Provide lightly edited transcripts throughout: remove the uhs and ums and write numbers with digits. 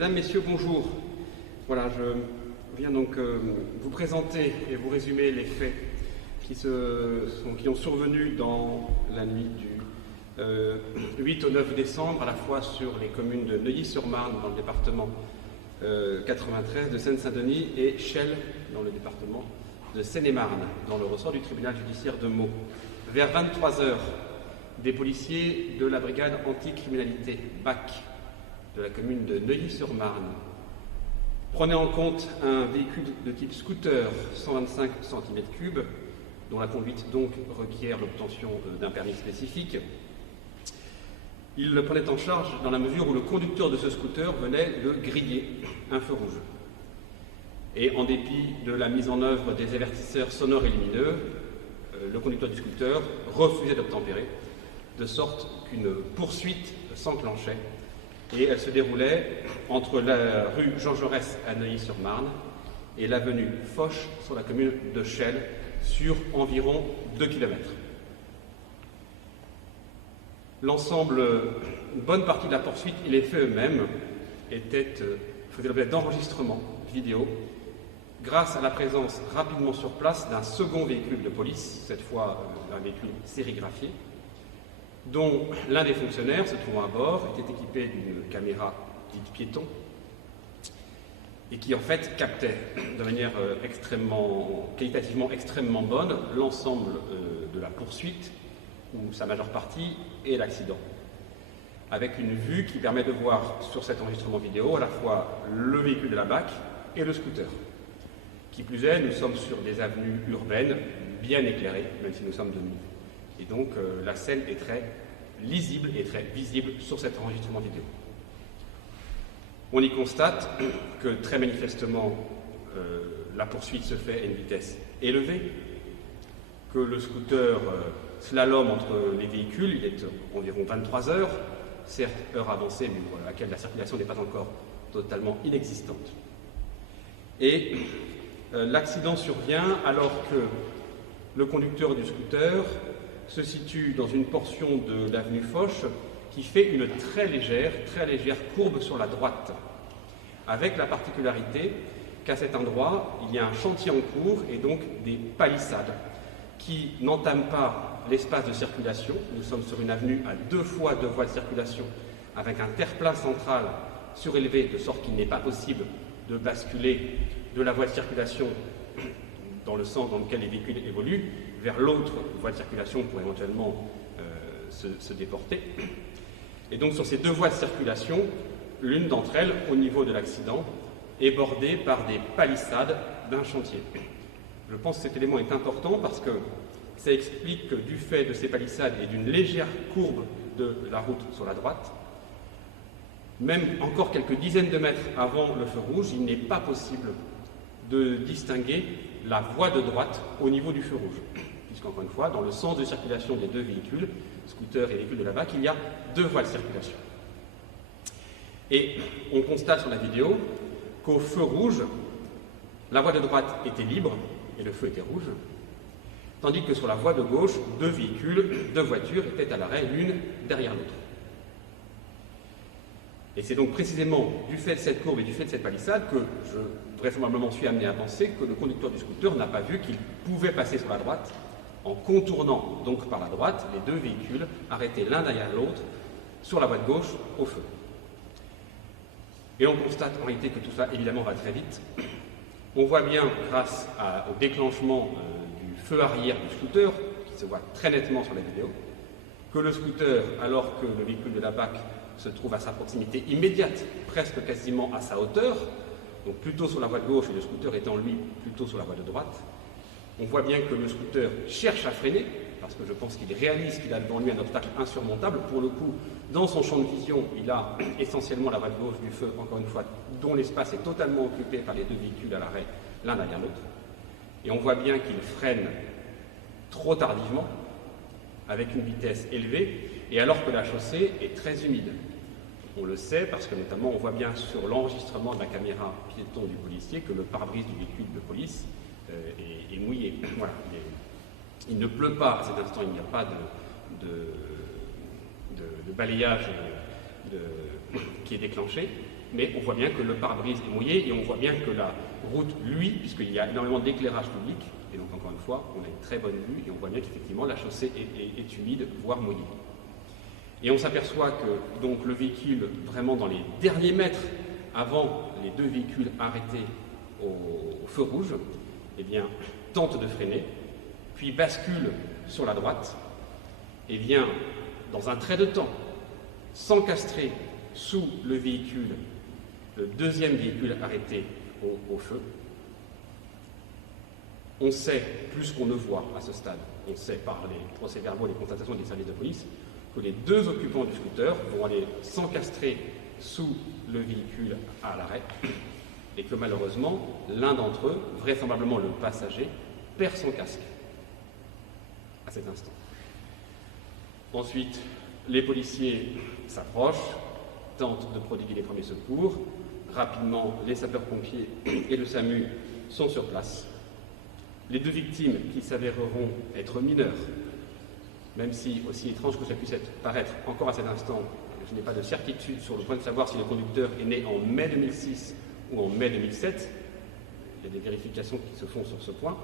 Mesdames, Messieurs, bonjour. Voilà, je viens donc vous présenter et vous résumer les faits qui ont survenu dans la nuit du 8 au 9 décembre, à la fois sur les communes de Neuilly-sur-Marne, dans le département 93 de Seine-Saint-Denis, et Chelles, dans le département de Seine-et-Marne, dans le ressort du tribunal judiciaire de Meaux. Vers 23 h, des policiers de la brigade anticriminalité BAC de la commune de Neuilly-sur-Marne prenaient en compte un véhicule de type scooter 125 cm3, dont la conduite donc requiert l'obtention d'un permis spécifique. Ils le prenaient en charge dans la mesure où le conducteur de ce scooter venait de griller un feu rouge. Et en dépit de la mise en œuvre des avertisseurs sonores et lumineux, le conducteur du scooter refusait d'obtempérer, de sorte qu'une poursuite s'enclenchait, et elle se déroulait entre la rue Jean Jaurès à Neuilly-sur-Marne et l'avenue Foch sur la commune de Chelles, sur environ 2 km. L'ensemble, une bonne partie de la poursuite et les faits eux-mêmes faisaient l'objet d'enregistrements vidéo grâce à la présence rapidement sur place d'un second véhicule de police, cette fois un véhicule sérigraphié, dont l'un des fonctionnaires se trouvant à bord était équipé d'une caméra dite piéton et qui en fait captait de manière qualitativement extrêmement bonne l'ensemble de la poursuite, ou sa majeure partie, et l'accident, avec une vue qui permet de voir sur cet enregistrement vidéo à la fois le véhicule de la BAC et le scooter. Qui plus est, nous sommes sur des avenues urbaines bien éclairées, même si nous sommes de nuit. Et donc la scène est très lisible et très visible sur cet enregistrement vidéo. On y constate que très manifestement la poursuite se fait à une vitesse élevée, que le scooter slalom entre les véhicules, il est environ 23 h, certes heure avancée, mais pour laquelle la circulation n'est pas encore totalement inexistante. Et l'accident survient alors que le conducteur du scooter se situe dans une portion de l'avenue Foch qui fait une très légère courbe sur la droite, avec la particularité qu'à cet endroit, il y a un chantier en cours et donc des palissades qui n'entament pas l'espace de circulation. Nous sommes sur une avenue à 2 fois 2 voies de circulation, avec un terre-plein central surélevé, de sorte qu'il n'est pas possible de basculer de la voie de circulation dans le sens dans lequel les véhicules évoluent vers l'autre voie de circulation pour éventuellement se déporter. Et donc sur ces 2 voies de circulation, l'une d'entre elles, au niveau de l'accident, est bordée par des palissades d'un chantier. Je pense que cet élément est important parce que ça explique que du fait de ces palissades et d'une légère courbe de la route sur la droite, même encore quelques dizaines de mètres avant le feu rouge, il n'est pas possible de distinguer la voie de droite au niveau du feu rouge. Puisqu'encore une fois, dans le sens de circulation des 2 véhicules, scooter et véhicule de la BAC, il y a 2 voies de circulation. Et on constate sur la vidéo qu'au feu rouge, la voie de droite était libre et le feu était rouge, tandis que sur la voie de gauche, 2 véhicules, 2 voitures étaient à l'arrêt, l'une derrière l'autre. Et c'est donc précisément du fait de cette courbe et du fait de cette palissade que je vraisemblablement suis amené à penser que le conducteur du scooter n'a pas vu qu'il pouvait passer sur la droite en contournant donc par la droite les 2 véhicules arrêtés l'un derrière l'autre sur la voie de gauche au feu. Et on constate en réalité que tout ça évidemment va très vite. On voit bien, grâce au déclenchement du feu arrière du scooter, qui se voit très nettement sur la vidéo, que le scooter, alors que le véhicule de la BAC se trouve à sa proximité immédiate, presque quasiment à sa hauteur, donc plutôt sur la voie de gauche et le scooter étant lui plutôt sur la voie de droite, on voit bien que le scooter cherche à freiner, parce que je pense qu'il réalise qu'il a devant lui un obstacle insurmontable. Pour le coup, dans son champ de vision, il a essentiellement la voie de gauche du feu, encore une fois, dont l'espace est totalement occupé par les 2 véhicules à l'arrêt, l'un derrière l'autre. Et on voit bien qu'il freine trop tardivement, avec une vitesse élevée, et alors que la chaussée est très humide. On le sait parce que notamment on voit bien sur l'enregistrement de la caméra piéton du policier que le pare-brise du véhicule de police est mouillé. Voilà, il ne pleut pas à cet instant, il n'y a pas de balayage qui est déclenché, mais on voit bien que le pare-brise est mouillé et on voit bien que la route, lui, puisqu'il y a énormément d'éclairage public, et donc encore une fois, on a une très bonne vue et on voit bien qu'effectivement la chaussée est humide, voire mouillée. Et on s'aperçoit que donc le véhicule, vraiment dans les derniers mètres avant les deux véhicules arrêtés au feu rouge, eh bien, tente de freiner, puis bascule sur la droite et vient, dans un trait de temps, s'encastrer sous le véhicule, le deuxième véhicule arrêté au feu. On sait, plus qu'on ne voit à ce stade, on sait par les procès-verbaux et les constatations des services de police, que les deux occupants du scooter vont aller s'encastrer sous le véhicule à l'arrêt et que malheureusement, l'un d'entre eux, vraisemblablement le passager, perd son casque à cet instant. Ensuite, les policiers s'approchent, tentent de prodiguer les premiers secours. Rapidement, les sapeurs-pompiers et le SAMU sont sur place. Les deux victimes, qui s'avéreront être mineures, même si, aussi étrange que ça puisse paraître encore à cet instant, je n'ai pas de certitude sur le point de savoir si le conducteur est né en mai 2006 ou en mai 2007. Il y a des vérifications qui se font sur ce point.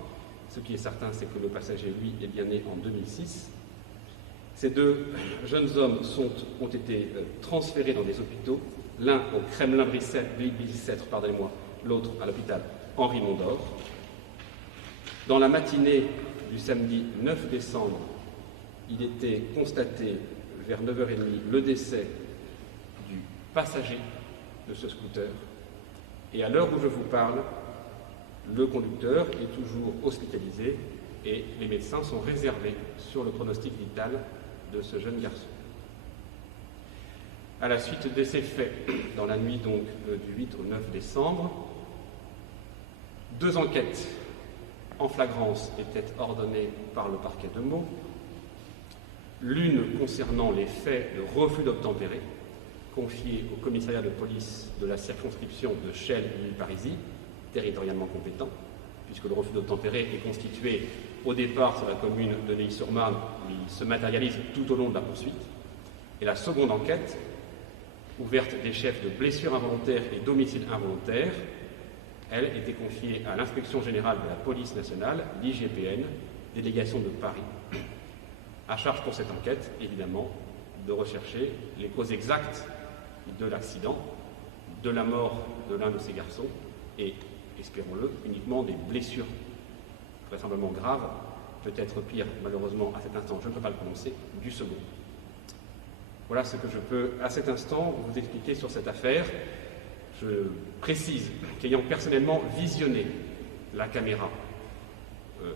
Ce qui est certain, c'est que le passager, lui, est bien né en 2006. Ces deux jeunes hommes ont été transférés dans des hôpitaux, l'un au Kremlin-Bicêtre, l'autre à l'hôpital Henri Mondor. Dans la matinée du samedi 9 décembre, il était constaté vers 9h30 le décès du passager de ce scooter. Et à l'heure où je vous parle, le conducteur est toujours hospitalisé et les médecins sont réservés sur le pronostic vital de ce jeune garçon. À la suite de ces faits, dans la nuit donc du 8 au 9 décembre, deux enquêtes en flagrance étaient ordonnées par le parquet de Meaux. L'une concernant les faits de refus d'obtempérer, confiés au commissariat de police de la circonscription de Chelles-Villeparisis, territorialement compétent, puisque le refus d'obtempérer est constitué au départ sur la commune de Neuilly-sur-Marne, où il se matérialise tout au long de la poursuite. Et la seconde enquête, ouverte des chefs de blessures involontaires et d'homicide involontaire, elle était confiée à l'inspection générale de la police nationale, l'IGPN, délégation de Paris. À charge pour cette enquête, évidemment, de rechercher les causes exactes de l'accident, de la mort de l'un de ces garçons et, espérons-le, uniquement des blessures vraisemblablement graves, peut-être pire, malheureusement, à cet instant, je ne peux pas le prononcer, du second. Voilà ce que je peux, à cet instant, vous expliquer sur cette affaire. Je précise qu'ayant personnellement visionné la caméra,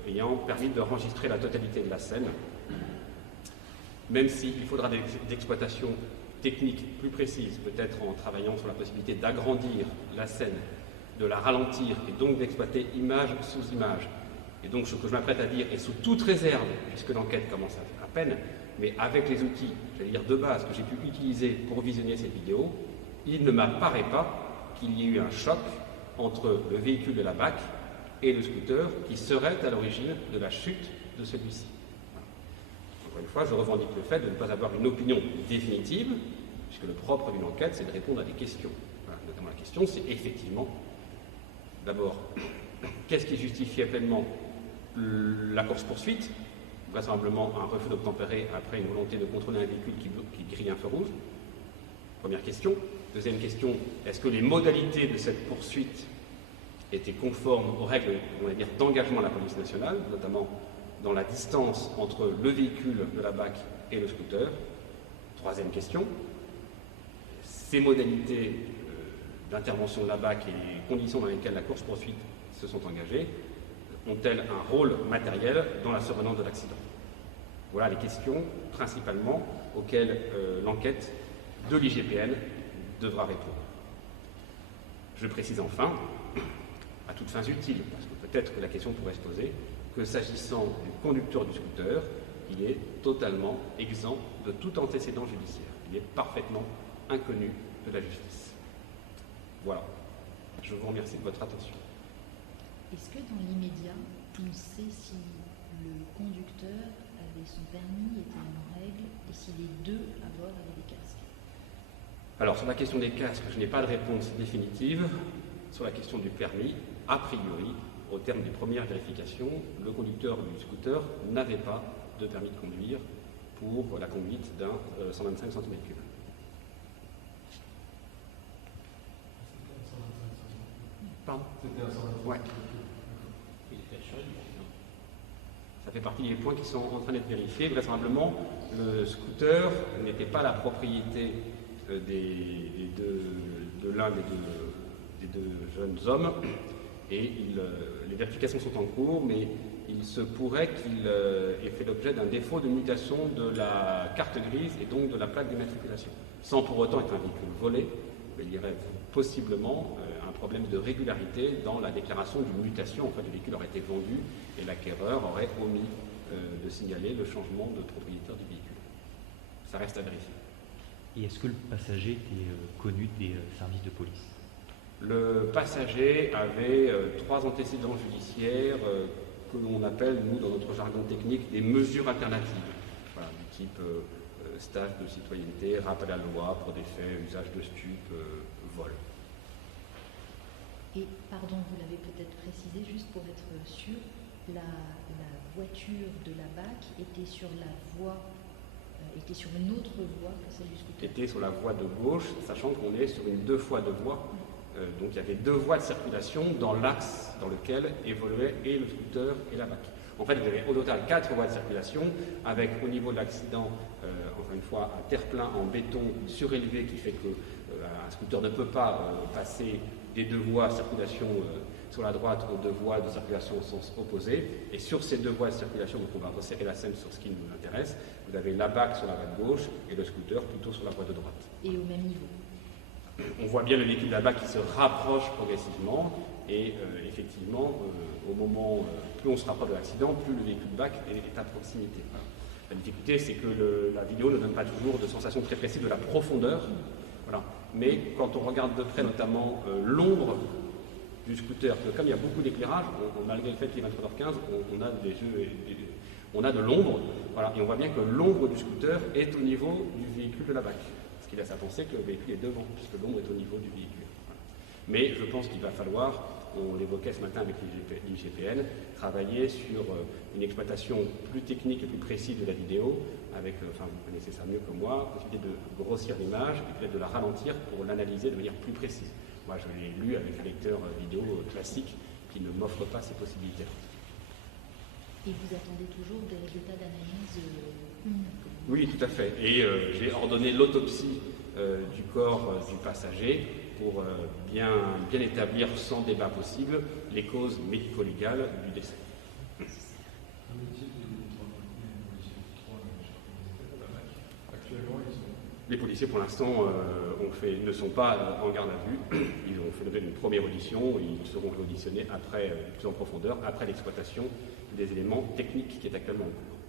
ayant permis d'enregistrer la totalité de la scène, même s'il faudra des exploitations techniques plus précises, peut-être en travaillant sur la possibilité d'agrandir la scène, de la ralentir et donc d'exploiter image sous image. Et donc ce que je m'apprête à dire est sous toute réserve, puisque l'enquête commence à peine, mais avec les outils, j'allais dire de base, que j'ai pu utiliser pour visionner cette vidéo, il ne m'apparaît pas qu'il y ait eu un choc entre le véhicule de la BAC et le scooter qui serait à l'origine de la chute de celui-ci. Encore une fois, je revendique le fait de ne pas avoir une opinion définitive, puisque le propre d'une enquête, c'est de répondre à des questions. Voilà, notamment la question, c'est effectivement, d'abord, qu'est-ce qui justifiait pleinement la course-poursuite, vraisemblablement un refus d'obtempérer après une volonté de contrôler un véhicule qui grille un feu rouge. Première question. Deuxième question, est-ce que les modalités de cette poursuite étaient conformes aux règles, on va dire, d'engagement de la police nationale, notamment dans la distance entre le véhicule de la BAC et le scooter. Troisième question, ces modalités d'intervention de la BAC et les conditions dans lesquelles la course-poursuite se sont engagées ont-elles un rôle matériel dans la survenance de l'accident? Voilà les questions principalement auxquelles l'enquête de l'IGPN devra répondre. Je précise enfin, à toutes fins utiles, parce que peut-être que la question pourrait se poser, que s'agissant du conducteur du scooter, il est totalement exempt de tout antécédent judiciaire. Il est parfaitement inconnu de la justice. Voilà. Je vous remercie de votre attention. Est-ce que dans l'immédiat, on sait si le conducteur avait son permis, était en règle, et si les deux à bord avaient des casques? Alors, sur la question des casques, je n'ai pas de réponse définitive. Sur la question du permis, a priori, au terme des premières vérifications, le conducteur du scooter n'avait pas de permis de conduire pour la conduite d'un 125 cm3. Pardon ? C'était un 125 Ouais. Il était assuré du accident. Ça fait partie des points qui sont en train d'être vérifiés. Vraisemblablement, le scooter n'était pas la propriété de l'un des deux jeunes hommes. Et les vérifications sont en cours, mais il se pourrait qu'il ait fait l'objet d'un défaut de mutation de la carte grise et donc de la plaque d'immatriculation. Sans pour autant être un véhicule volé, mais il y aurait possiblement un problème de régularité dans la déclaration d'une mutation. En fait, le véhicule aurait été vendu et l'acquéreur aurait omis de signaler le changement de propriétaire du véhicule. Ça reste à vérifier. Et est-ce que le passager était connu des services de police? Le passager avait 3 antécédents judiciaires que l'on appelle, nous, dans notre jargon technique, des mesures alternatives, voilà, du type stage de citoyenneté, rappel à la loi pour des faits, usage de stupes, vol. Et pardon, vous l'avez peut-être précisé, juste pour être sûr, la voiture de la BAC était sur la voie, était sur une autre voie que celle du scooter. Était sur la voie de gauche, sachant qu'on est sur une 2 fois 2 voies. Donc il y avait 2 voies de circulation dans l'axe dans lequel évoluaient et le scooter et la BAC. En fait, vous avez au total 4 voies de circulation, avec au niveau de l'accident, encore une fois, un terre-plein en béton surélevé qui fait qu'un scooter ne peut pas passer des 2 voies de circulation sur la droite aux 2 voies de circulation au sens opposé. Et sur ces 2 voies de circulation, donc on va resserrer la scène sur ce qui nous intéresse, vous avez la BAC sur la voie de gauche et le scooter plutôt sur la voie de droite. Et au même niveau. On voit bien le véhicule de la BAC qui se rapproche progressivement et effectivement, au moment, plus on se rapproche de l'accident, plus le véhicule BAC est à proximité. Voilà. La difficulté, c'est que la vidéo ne donne pas toujours de sensation très précise de la profondeur. Voilà. Mais quand on regarde de près notamment l'ombre du scooter, parce que comme il y a beaucoup d'éclairage, malgré le fait qu'il est 23h15, on a de l'ombre, voilà, et on voit bien que l'ombre du scooter est au niveau du véhicule de la BAC. Ce qui laisse à penser que le véhicule est devant, puisque l'ombre est au niveau du véhicule. Voilà. Mais je pense qu'il va falloir, on l'évoquait ce matin avec l'IGPN, travailler sur une exploitation plus technique et plus précise de la vidéo, avec, enfin vous connaissez ça mieux que moi, possibilité de grossir l'image et peut-être de la ralentir pour l'analyser de manière plus précise. Moi je l'ai lu avec un lecteur vidéo classique qui ne m'offre pas ces possibilités-là. Et vous attendez toujours des résultats d'analyse Oui, tout à fait. Et j'ai ordonné l'autopsie du corps du passager pour bien établir sans débat possible les causes médico-légales du décès. Actuellement, ils sont... Les policiers, pour l'instant, ne sont pas en garde à vue. Ils ont fait l'objet d'une première audition. Ils seront auditionnés après, plus en profondeur, après l'exploitation des éléments techniques qui est actuellement en cours.